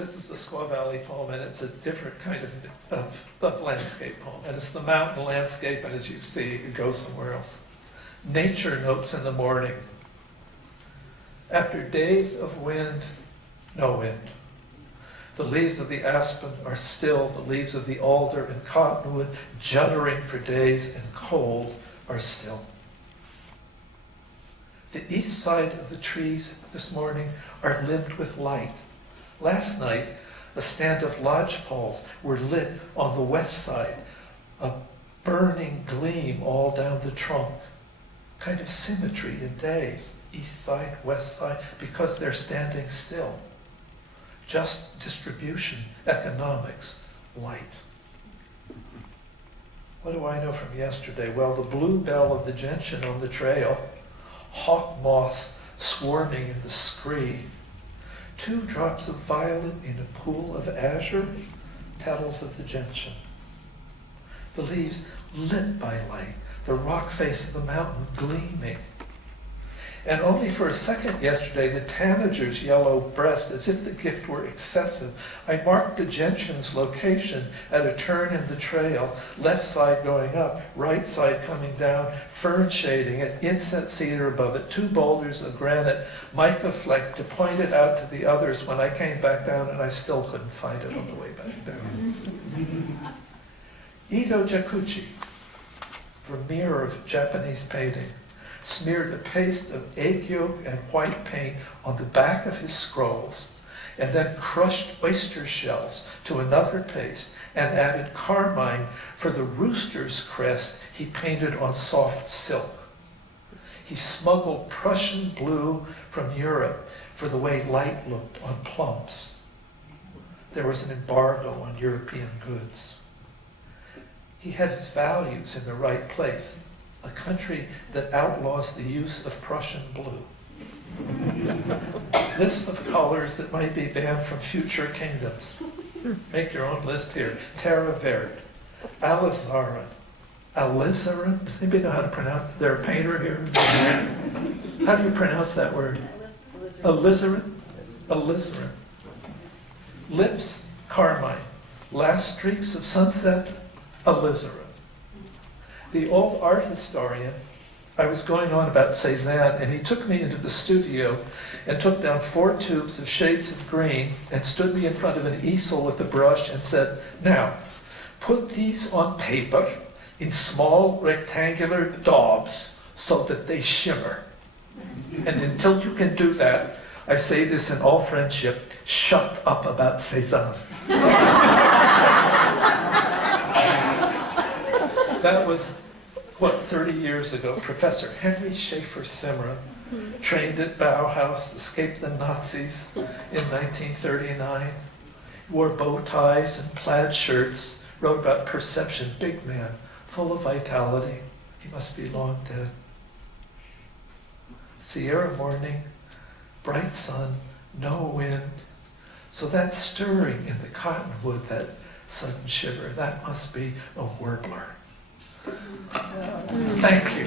This is the Squaw Valley poem, and it's a different kind of landscape poem. And it's the mountain landscape, and as you see, it goes somewhere else. Nature notes in the morning. After days of wind, no wind. The leaves of the aspen are still, the leaves of the alder and cottonwood, juddering for days and cold, are still. The east side of the trees this morning are limned with light. Last night, a stand of lodgepoles were lit on the west side, a burning gleam all down the trunk. Kind of symmetry in days, east side, west side, because they're standing still. Just distribution, economics, light. What do I know from yesterday? Well, the bluebell of the gentian on the trail, hawk moths swarming in the scree, 2 drops of violet in a pool of azure, petals of the gentian. The leaves lit by light, the rock face of the mountain gleaming. And only for a second yesterday, the tanager's yellow breast, as if the gift were excessive. I marked the gentian's location at a turn in the trail, left side going up, right side coming down, fern shading it, incense cedar above it, 2 boulders of granite, mica fleck to point it out to the others when I came back down, and I still couldn't find it on the way back down. Ito Jakuchi, Vermeer of Japanese painting, smeared a paste of egg yolk and white paint on the back of his scrolls, and then crushed oyster shells to another paste and added carmine for the rooster's crest he painted on soft silk. He smuggled Prussian blue from Europe for the way light looked on plums. There was an embargo on European goods. He had his values in the right place. A country that outlaws the use of Prussian blue. Lists of colors that might be banned from future kingdoms. Make your own list here. Terra verde, alizarin. Alizarin? Does anybody know how to pronounce? Is there a painter here? How do you pronounce that word? Alizarin? Alizarin. Lips, carmine. Last streaks of sunset, alizarin. The old art historian, I was going on about Cézanne, and he took me into the studio and took down 4 tubes of shades of green and stood me in front of an easel with a brush and said, "Now, put these on paper in small rectangular daubs so that they shimmer. And until you can do that, I say this in all friendship, shut up about Cézanne." That was, 30 years ago. Professor Henry Schaefer Simra, trained at Bauhaus, escaped the Nazis in 1939, wore bow ties and plaid shirts, wrote about perception, big man, full of vitality. He must be long dead. Sierra morning, bright sun, no wind. So that stirring in the cottonwood, that sudden shiver, that must be a warbler. Thank you.